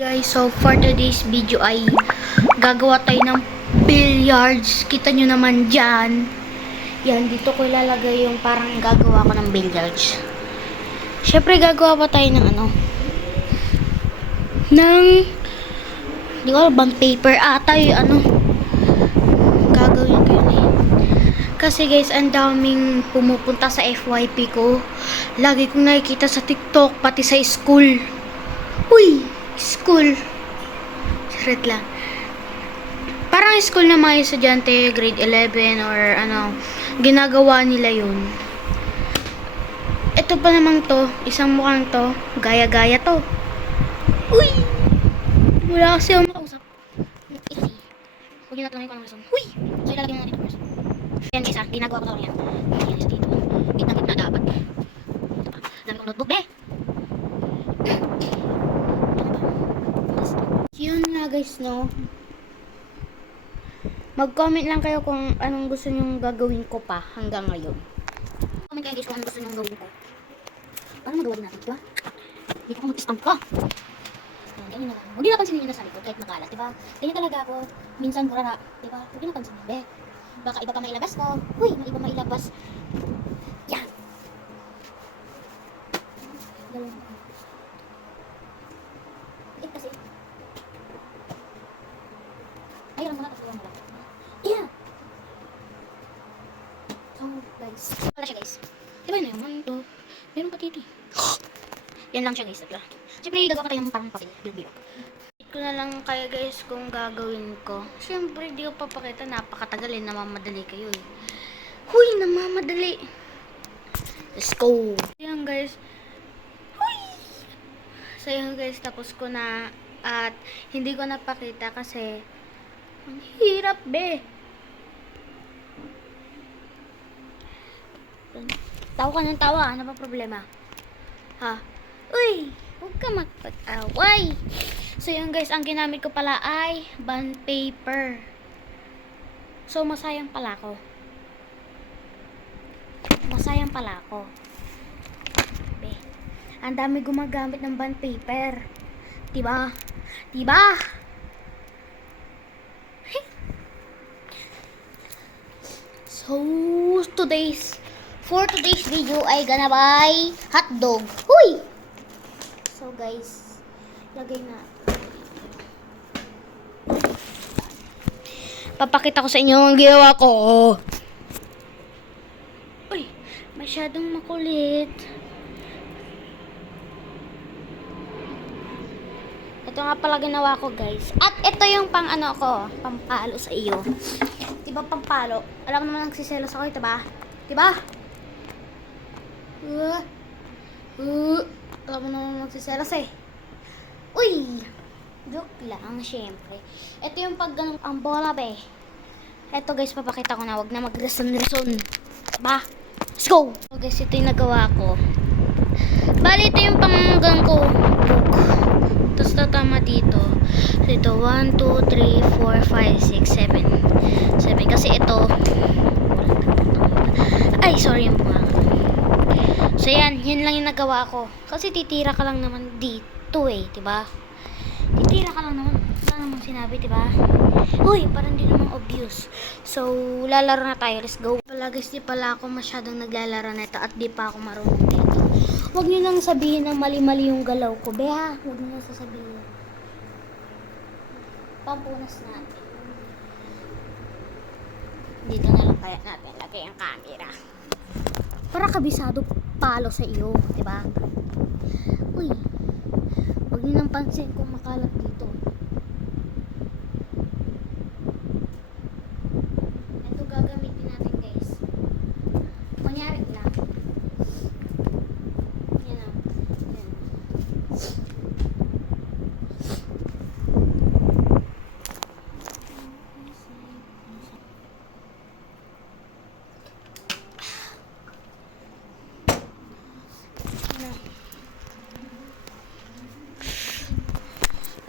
Guys, so for today's video ay gagawa tayo ng billiards. Kita nyo naman dyan. Yan, dito ko ilalagay yung parang gagawa ko ng billiards. Syempre gagawa pa tayo ng di ko alam bang paper ata yung gagawin ko yun eh. Kasi guys, ang daming pumupunta sa FYP ko. Lagi kong nakikita sa TikTok, pati sa school. Uy! School. Charot lang. Parang school na mga estudyante, grade 11 or ginagawa nila yun. Ito pa naman to, isang mukhang to, gaya-gaya to. Uy! Wala kasi ako makausap. Easy. Huwag yun natin lang yung kanang rason. Uy! So ilalagay mo na dito first. Yan guys ginagawa ko to yan. Yan is dito. Gitna dapat. Dami kong notebook, Yun nga guys, no. Mag-comment lang kayo kung anong gusto nyong gagawin ko pa hanggang ngayon. Comment kayo guys kung anong gusto nyong gawin ko. Paano magawa din natin, diba? Hindi ko mag-stamp ka. Ganyan na lang. Huwag nyo napansinin yun na sa likod kahit makalat, diba? Ganyan talaga ako. Minsan burara, diba? Huwag nyo napansinin, be. Baka iba pa mailabas ko. Uy, may iba mailabas. Yan. Kasi ayun mo na tapos lang. Yeah. So guys, wala siya guys. Diba yun na yung to? Meron pa dito. Yan lang siya guys. Diba? Siyempre gagawa pa tayo ng parang papel. Bilbil. Ko na lang kaya guys kung gagawin ko. Siyempre di ko papakita. Napakatagal eh. Namamadali kayo eh. Huy! Namamadali. Let's go. Yan guys. Huy! So yan guys. Tapos ko na. At hindi ko napakita kasi ang hirap, be. Tawa ka ng tawa. Ano ba problema? Ha? Uy! Huwag ka magpag-away. So, yun guys, ang ginamit ko pala ay bond paper. So, masayang pala ako. Masayang pala ako. Be. Ang dami gumagamit ng bond paper. Diba? Diba? So, for today's video ay gonna buy hotdog. Huy! So guys, lagay na. Papakita ko sa inyo ang ginawa ko. Uy, masyadong makulit. Ito nga pala ginawa ko guys. At ito yung pampalo sa iyo. Diba pampalo? Alam mo naman nagsiselos ako, diba? Diba? Alam mo naman nagsiselos eh. Uy! Joke lang, syempre. Ito yung pagganong ang bola, be. Ito guys, papakita ko na. Wag na mag-reson-reson. Diba? Let's go! So guys, ito yung nagawa ko. Bali, ito yung panggang ko. Tapos tatama dito. So ito, 1, 2, 3, 4, 5, 6, 7. 7. Kasi ito, ay, sorry yung bunga. So yan, yun lang yung nagawa ko. Kasi titira ka lang naman dito eh, diba? Titira ka lang naman. Wala namang sinabi, diba? Uy, parang di naman obvious. So, lalaro na tayo. Let's go. Pala guys, di pala ako masyadong naglalaro nito at di pa ako marunong dito. Huwag nyo nang sabihin na mali-mali yung galaw ko, be ha? Huwag nyo nang sasabihin. Pampunas natin. Dito na lang kaya natin lagay ang camera. Para kabisado palo sa iyo, diba? Uy, huwag nyo nang pansin kung makalat dito. Ito gagamitin natin guys. Kunyari lang. Yan o. Yan.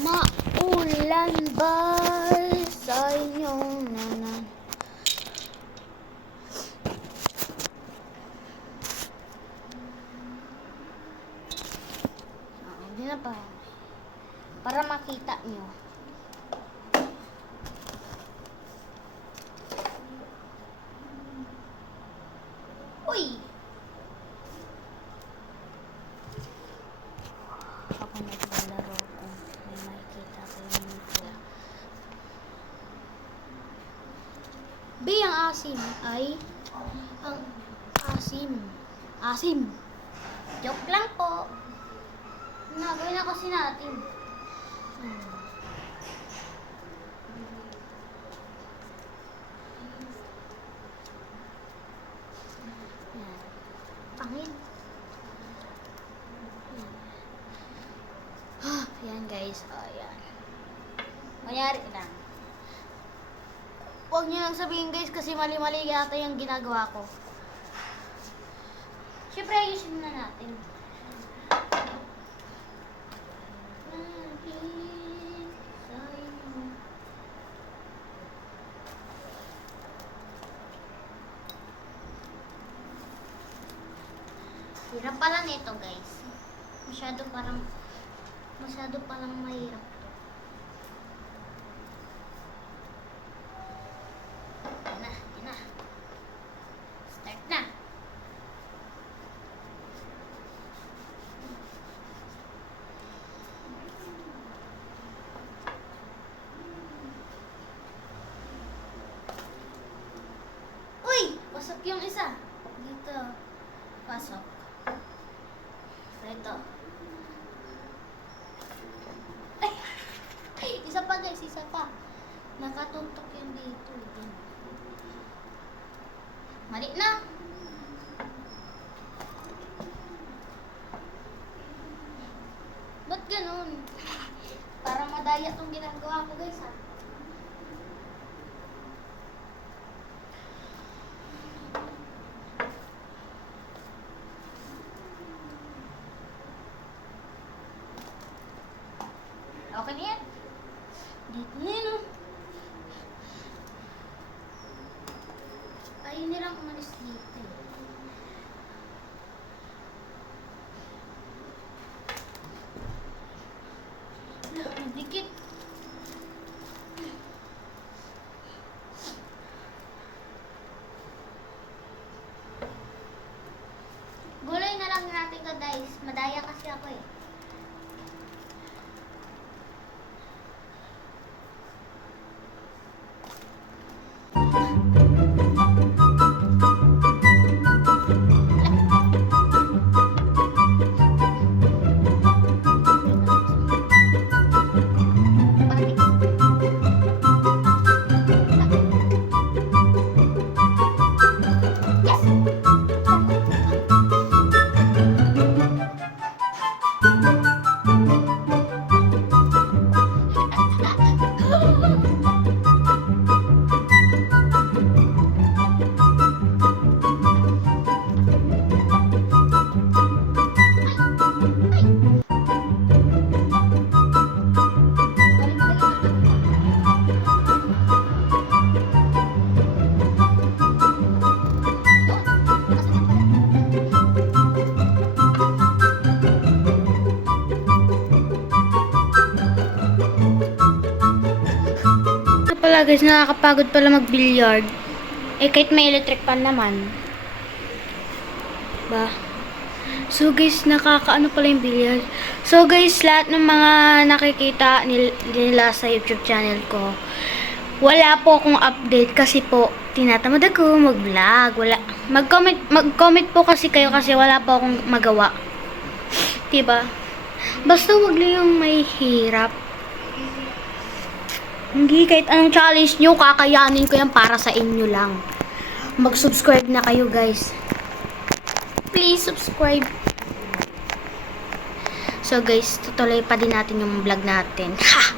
Maulan ba sa inyong nanan? Hindi na pa. Para makita nyo. Uy! Ako naglalaro kung may makikita kayo nito. B, ang asim ay ang asim. Asim. Joke lang po. Nagawin na kasi natin. Pangin. Yan guys. Ayan. Kunyari lang. Huwag niyo lang sabihin guys kasi mali-mali yata yung ginagawa ko. Siyempre ayusin na natin. Hirap pala nito guys. Masyado palang mahirap to. Yan na. Start na. Uy! Pasok yung isa. Dito. Pasok. Ito. Ay! Isa pa guys, isa pa. Nakatutok yun dito. Mali na. Ba't ganun? Para madaya tong ginagawa ko guys ha. Okay na yan. Dito na yun, oh. Ayun nilang umalis dito. Nagdikit. Gulay na lang natin ka guys. Madaya kasi ako eh. Pala guys, nakakapagod pala mag-billiard. Eh kahit may electric pan naman. Ba? So guys, nakakaano pala yung billiard. So guys, lahat ng mga nakikita nila sa YouTube channel ko, wala po akong update kasi po tinatamad ako mag-vlog. Mag-comment po kasi kayo kasi wala po akong magawa. Diba? Basta wag lang yung may hirap. Hindi, kahit anong challenge nyo, kakayanin ko yan para sa inyo lang. Mag-subscribe na kayo, guys. Please, subscribe. So, guys, tutuloy pa din natin yung vlog natin. Ha!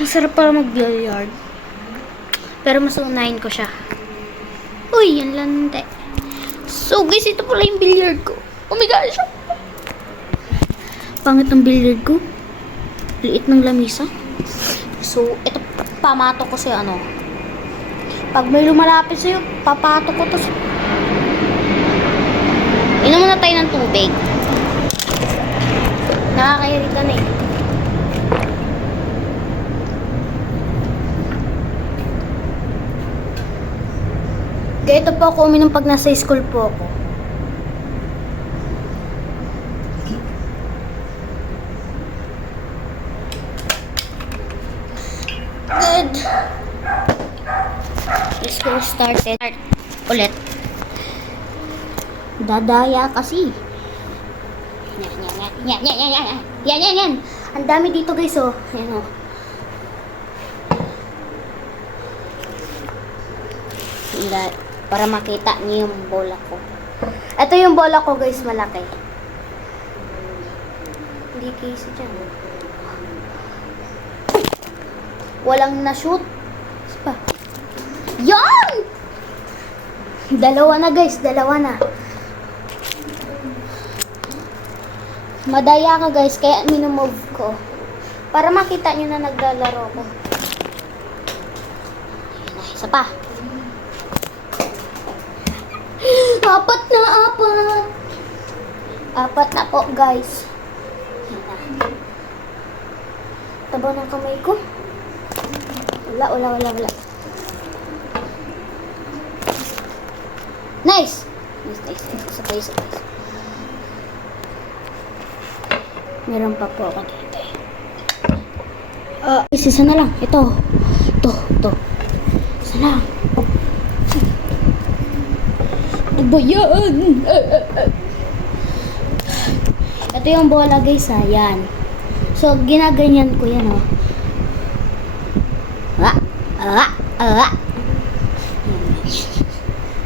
Ang sarap pala mag-billiard. Pero mas unahin ko siya. Uy, yan lang, hindi. So, guys, ito pala yung billiard ko. Oh my gosh! Pangit ang billiard ko. Liit ng lamisa. So, ito, pamatok ko sa'yo, ano. Pag may lumalapit sa'yo, papatok ko to. Inom muna tayo ng tubig. Nakakairita na eh. Ganito po ako uminom pag nasa school po ako. Good. School started. Start ulit. Dadaya kasi. Yan. Ang dami dito guys oh. Yan oh. Para makita niyo yung bola ko. Ito yung bola ko guys, malaki. Hindi case dyan. Walang na-shoot. Pa. Yan! Dalawa na guys, dalawa na. Madaya ka guys, kaya minumove ko. Para makita nyo na naglalaro ko. Ayan na, isa pa. Apat na. Apat na po guys. Ayan na. Tabaw ng kamay ko. Wala. Nice. Isa pa. Meron pa po ako dito. Isa na lang. Ito. Isa na lang. Ano ba yan? Ito yung bola guys ha. Yan. So, ginaganyan ko yan oh.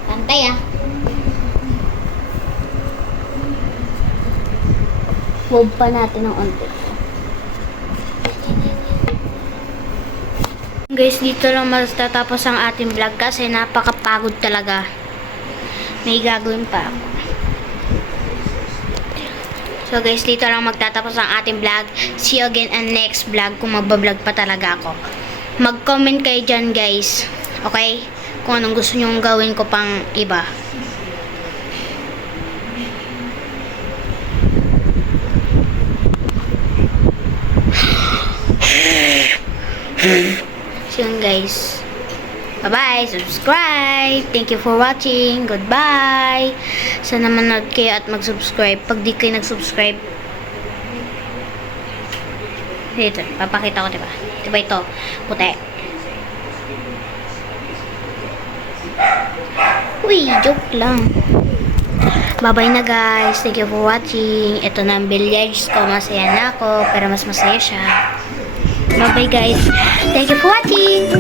Pantay ah. Move pa natin ng onti. Guys, dito lang matatapos ang ating vlog kasi napakapagod talaga. May gagawin pa ako. So guys, dito lang magtatapos ang ating vlog. See you again in next vlog kung magbablog pa talaga ako. Mag-comment kayo dyan guys. Okay? Kung anong gusto nyong gawin ko pang iba. So yun guys. Bye-bye. Subscribe. Thank you for watching. Goodbye. Sana manood kayo at mag-subscribe. Pag di kayo nag-subscribe, dito, papakita ko, diba? Diba ito? Puti. Uy, joke lang. Bye-bye na guys. Thank you for watching. Ito na ang billiards ko. Masaya na ako. Pero mas masaya siya. Bye-bye guys. Thank you for watching.